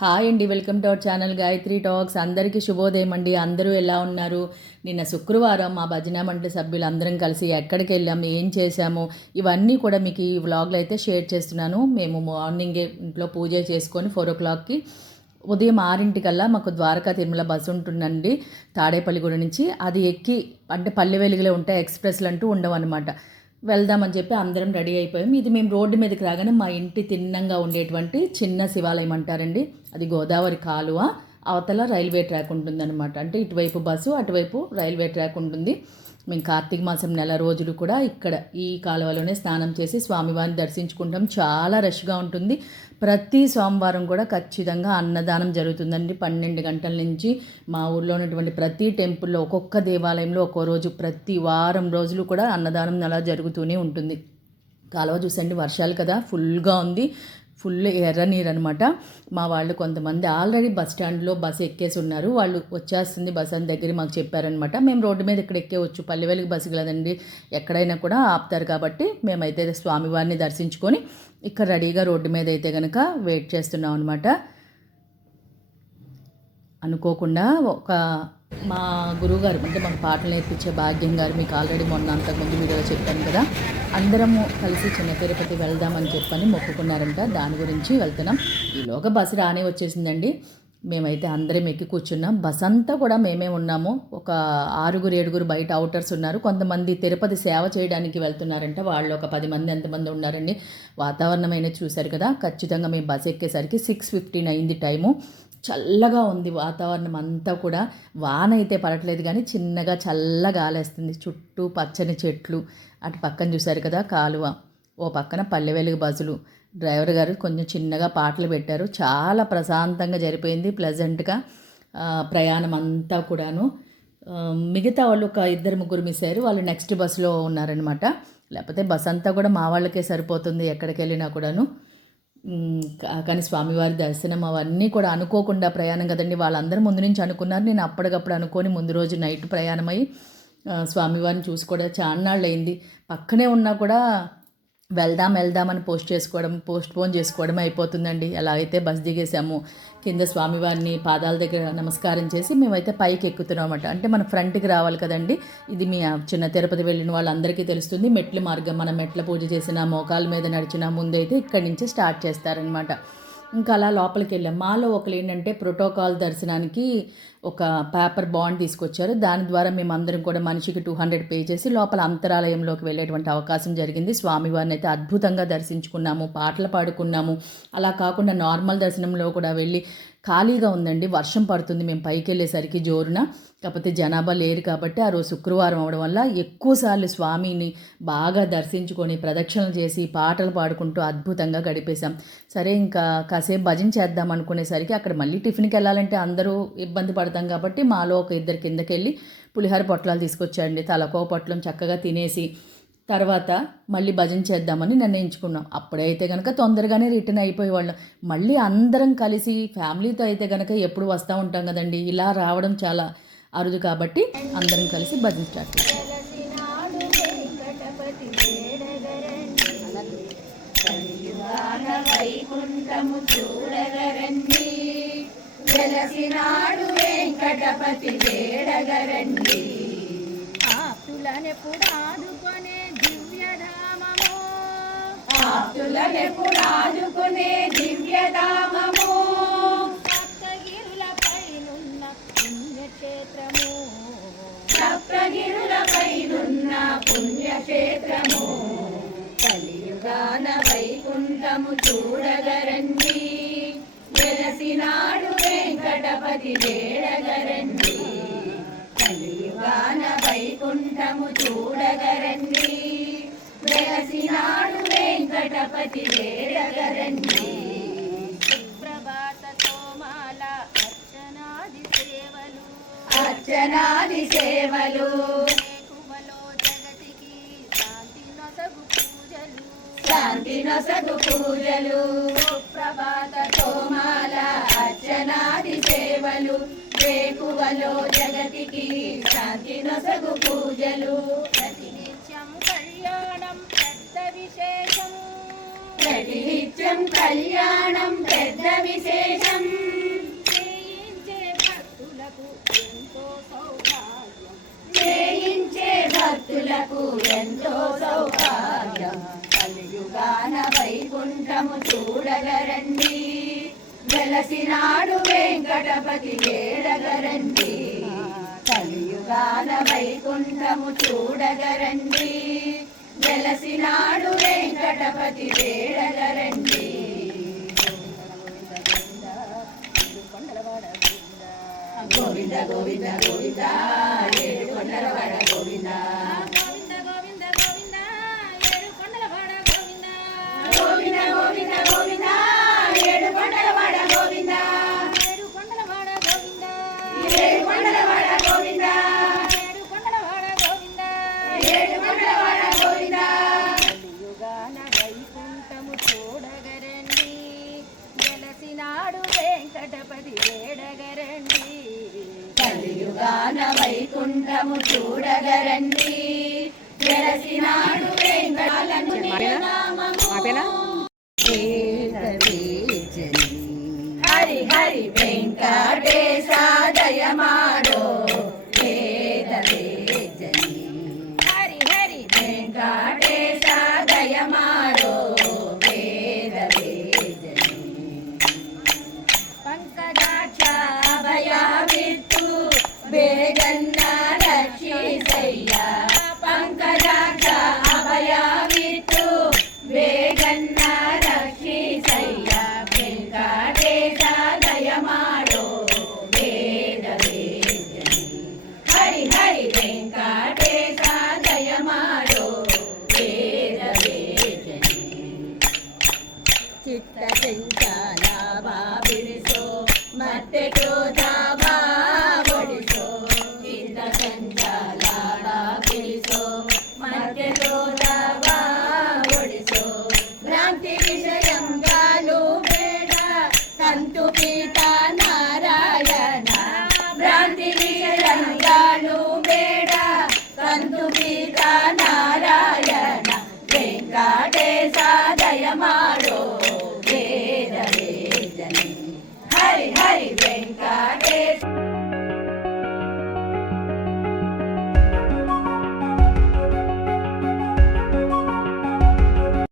Hi అండి, welcome to our channel Gayatri talks. అందరికీ శుభోదయం అండి. అందరూ ఎలా ఉన్నారు? నిన్న శుక్రవారం మా భజన మండలి సభ్యులు అందరం కలిసి ఎక్కడికి వెళ్ళాము, ఏం చేశాము, ఇవన్నీ కూడా మీకు ఈ వ్లాగ్లో అయితే షేర్ చేస్తున్నాను. మేము మార్నింగే ఇంట్లో పూజ చేసుకొని 4 o'clockకి ఉదయం 6 మాకు ద్వారకా తిరుమల బస్సు ఉంటుందండి తాడేపల్లిగూడ నుంచి. అది ఎక్కి అంటే పల్లె వెలుగులో ఉంటాయి, ఎక్స్ప్రెస్లు అంటూ ఉండవు అనమాట. వెళ్దామని చెప్పి అందరం రెడీ అయిపోయాం. ఇది మేము రోడ్డు మీదకి రాగానే మా ఇంటి తిన్నంగా ఉండేటువంటి చిన్న శివాలయం అంటారండి. అది గోదావరి కాలువ అవతల రైల్వే ట్రాక్ ఉంటుందన్నమాట. అంటే ఇటువైపు బస్సు, అటువైపు రైల్వే ట్రాక్ ఉంటుంది. మేము కార్తీక మాసం నెల రోజులు కూడా ఇక్కడ ఈ కాలువలోనే స్నానం చేసి స్వామివారిని దర్శించుకుంటాం. చాలా రష్గా ఉంటుంది. ప్రతి సోమవారం కూడా ఖచ్చితంగా అన్నదానం జరుగుతుందండి. 12 గంటల నుంచి మా ఊర్లో ఉన్నటువంటి ప్రతి టెంపుల్లో, ఒక్కొక్క దేవాలయంలో ఒక్కో రోజు, ప్రతి వారం రోజులు కూడా అన్నదానం అలా జరుగుతూనే ఉంటుంది. కాలువ చూసండి, వర్షాలు కదా, ఫుల్గా ఉంది. ఫుల్ ఎర్ర నీరు అనమాట. మా వాళ్ళు కొంతమంది ఆల్రెడీ బస్ స్టాండ్లో బస్సు ఎక్కేసి ఉన్నారు. వాళ్ళు వచ్చేస్తుంది బస్ అని దగ్గర మాకు చెప్పారనమాట. మేము రోడ్డు మీద ఇక్కడ ఎక్కేవచ్చు, పల్లె వెలుగు బస్సు కదండి, ఎక్కడైనా కూడా ఆపుతారు. కాబట్టి మేమైతే స్వామివారిని దర్శించుకొని ఇక్కడ రెడీగా రోడ్డు మీద అయితే కనుక వెయిట్ చేస్తున్నాం అనమాట. అనుకోకుండా మా గురువుగారు, అంటే మాకు పాటలు నేర్పించే భాగ్యం గారు, మీకు ఆల్రెడీ మొన్న అంతకుముందు వీడియోలో చెప్పాను కదా, అందరము కలిసి చిన్న తిరుపతి వెళ్దామని చెప్పని మొక్కుకున్నారంట. దాని గురించి వెళ్తున్నాం. ఈలోగా బస్సు రానే వచ్చేసిందండి. మేమైతే అందరం ఎక్కి కూర్చున్నాం. బస్ అంతా కూడా మేమే ఉన్నాము. ఒక 6-7 బయట అవుటర్స్ ఉన్నారు. కొంతమంది తిరుపతి సేవ చేయడానికి వెళ్తున్నారంట. వాళ్ళు ఒక 10 మంది ఎంతమంది ఉన్నారండి. వాతావరణం అయినా చూశారు కదా. ఖచ్చితంగా మేము బస్ ఎక్కేసరికి 6:15 అయింది టైము. చల్లగా ఉంది వాతావరణం అంతా కూడా. వాన అయితే పడట్లేదు కానీ చిన్నగా చల్లగా గాలేస్తుంది. చుట్టూ పచ్చని చెట్లు, అటు పక్కన చూశారు కదా కాలువ, ఓ పక్కన పల్లె వెలుగు బస్సులు. డ్రైవర్ గారు కొంచెం చిన్నగా పాటలు పెట్టారు. చాలా ప్రశాంతంగా జరిపోయింది, ప్లెజెంట్గా ప్రయాణం అంతా కూడాను. మిగతా వాళ్ళు ఒక 2-3 మిస్ అయ్యారు. వాళ్ళు నెక్స్ట్ బస్సులో ఉన్నారనమాట. లేకపోతే బస్ అంతా కూడా మా వాళ్ళకే సరిపోతుంది ఎక్కడికి వెళ్ళినా కూడాను. కానీ స్వామివారి దర్శనం అవన్నీ కూడా అనుకోకుండా ప్రయాణం కదండి. వాళ్ళందరూ ముందు నుంచి అనుకున్నారు. నేను అప్పటికప్పుడు అనుకొని ముందు రోజు నైట్ ప్రయాణమై స్వామివారిని చూసి కూడా చాన్నాళ్ళు అయింది. పక్కనే ఉన్నా కూడా వెళ్దామని పోస్ట్ పోన్ చేసుకోవడం అయిపోతుందండి. ఎలా అయితే బస్ దిగేసాము, కింద స్వామివారిని పాదాల దగ్గర నమస్కారం చేసి మేమైతే పైకి ఎక్కుతున్నాం అన్నమాట. అంటే మన ఫ్రంట్కి రావాలి కదండి. ఇది మీ చిన్న తిరుపతి వెళ్ళిన వాళ్ళందరికీ తెలుస్తుంది. మెట్ల మార్గం, మనం మెట్ల పూజ చేసిన, మోకాల మీద నడిచిన ముందైతే ఇక్కడి నుంచి స్టార్ట్ చేస్తారనమాట. ఇంకా అలా లోపలికి వెళ్ళాం. మాలో ఒకరు ఏంటంటే ప్రోటోకాల్ దర్శనానికి ఒక పేపర్ బాండ్ తీసుకొచ్చారు. దాని ద్వారా మేమందరం కూడా మనిషికి 200 పే చేసి లోపల అంతరాలయంలోకి వెళ్ళేటువంటి అవకాశం జరిగింది. స్వామివారిని అయితే అద్భుతంగా దర్శించుకున్నాము, పాటలు పాడుకున్నాము. అలా కాకుండా నార్మల్ దర్శనంలో కూడా వెళ్ళి ఖాళీగా ఉందండి. వర్షం పడుతుంది మేము పైకి వెళ్ళేసరికి జోరున. కాకపోతే జనాభా లేరు కాబట్టి ఆ రోజు శుక్రవారం అవడం వల్ల ఎక్కువసార్లు స్వామిని బాగా దర్శించుకొని ప్రదక్షిణలు చేసి పాటలు పాడుకుంటూ అద్భుతంగా గడిపేశాం. సరే, ఇంకా కాసేపు భజన చేద్దాం అనుకునేసరికి అక్కడ మళ్ళీ టిఫిన్కి వెళ్ళాలంటే అందరూ ఇబ్బంది పడతాం కాబట్టి మాలో ఒక 2 కిందకి వెళ్ళి పులిహోర పొట్లాలు తీసుకొచ్చారండి. తలకో పొట్లం చక్కగా తినేసి తర్వాత మళ్ళీ భజన చేద్దామని నిర్ణయించుకున్నాం. అప్పుడైతే కనుక తొందరగానే రిటర్న్ అయిపోయేవాళ్ళం. మళ్ళీ అందరం కలిసి ఫ్యామిలీతో అయితే కనుక ఎప్పుడు వస్తూ ఉంటాం కదండి. ఇలా రావడం చాలా అరుదు కాబట్టి అందరం కలిసి భజన స్టార్ట్ చేస్తాం. ఆప్తులనెప్పుడు ఆదుకునే దివ్యధామము, సప్తగిరులపైనున్న పుణ్యక్షేత్రము, కలియుగాన వైకుంఠము చూడగరండి, వెలసినాడు వెంకటపతి వేడగరండి, కలియుగాన వైకుంఠము చూడగరండి, వెలసినాడు వెంకటపతి వేడగరండి. సుప్రభాత సోమాల అర్చనాది సేవలు, శాంతి నొసగు పూజలు, సుప్రభాత సోమాల అర్చనాది సేవలు, వేకువలో జగతికి శాంతి నొసగు పూజలు, ప్రతినిత్యం కళ్యాణం పెద్ద విశేషం, ప్రతినిత్యం కళ్యాణం పెద్ద విశేషం. వెలసినాడు వెంకటపతి వేడగరండి కలియుగాన వైకుంఠము చూడగరండి వెలసినాడు వెంకటపతి వేడగరండి గోవింద గోవింద గోవింద ఏడు కొండలవాడ గోవింద గోవింద గోవింద గోవింద ఏడు కొండలవాడ గోవింద గోవింద గోవింద గోవింద ఏడు కొండలవాడ గోవింద ఏడు కొండలవాడ గోవింద ఏడు కొండలవాడ గోవింద ఏడు కొండలవాడ గోవింద ఏడు కొండలవాడ గోవింద కలియుగాన వైకుంఠము చూడగరండి వెలసినాడు వెంకటపతి వేడగరండి కలియుగాన వైకుంఠము చూడగరండి వెలసినాడు వెంకటపతి హరి హరి వెంకటేశ దయమాడో వేదవేజని హరి హరి వెంకటేశ దయమాడో వేదవేజని పంకజాక్ష భయావిత్తు వేగన్న రక్షిసయ్య పంకజాక్ష అభయావిత్తు వేగన్న రక్షిసయ్య వెంకటేశ దయమాడో వేదవేజని హరి హరి వెంకటేశ దయమాడో వేదవేజని చిత్త చెంచాల బాబిడిసో ಮತ್ತೆ ಕ್ರೋಧ ಬಾಬಡಿಸೋ ಚಿತ್ತ ಸಂಚಾಲ ಬಾಬಿಡಿಸೋ ಮತ್ತೆ ಕ್ರೋಧ ಬಾಬಡಿಸೋ ಭ್ರಾಂತಿ ವಿಷಯಂಗಾಲು ಬೇಡ ಕಂತು ಪೀತ ನಾರಾಯಣ ಭ್ರಾಂತಿ ವಿಷಯಂಗಾಲು ಬೇಡ ಕಂತು ಪೀತ ನಾರಾಯಣ ವೆಂಕಟೇಶ ದಯಮಾಡೋ వేదవేజని హరి హరి వెంకటేశ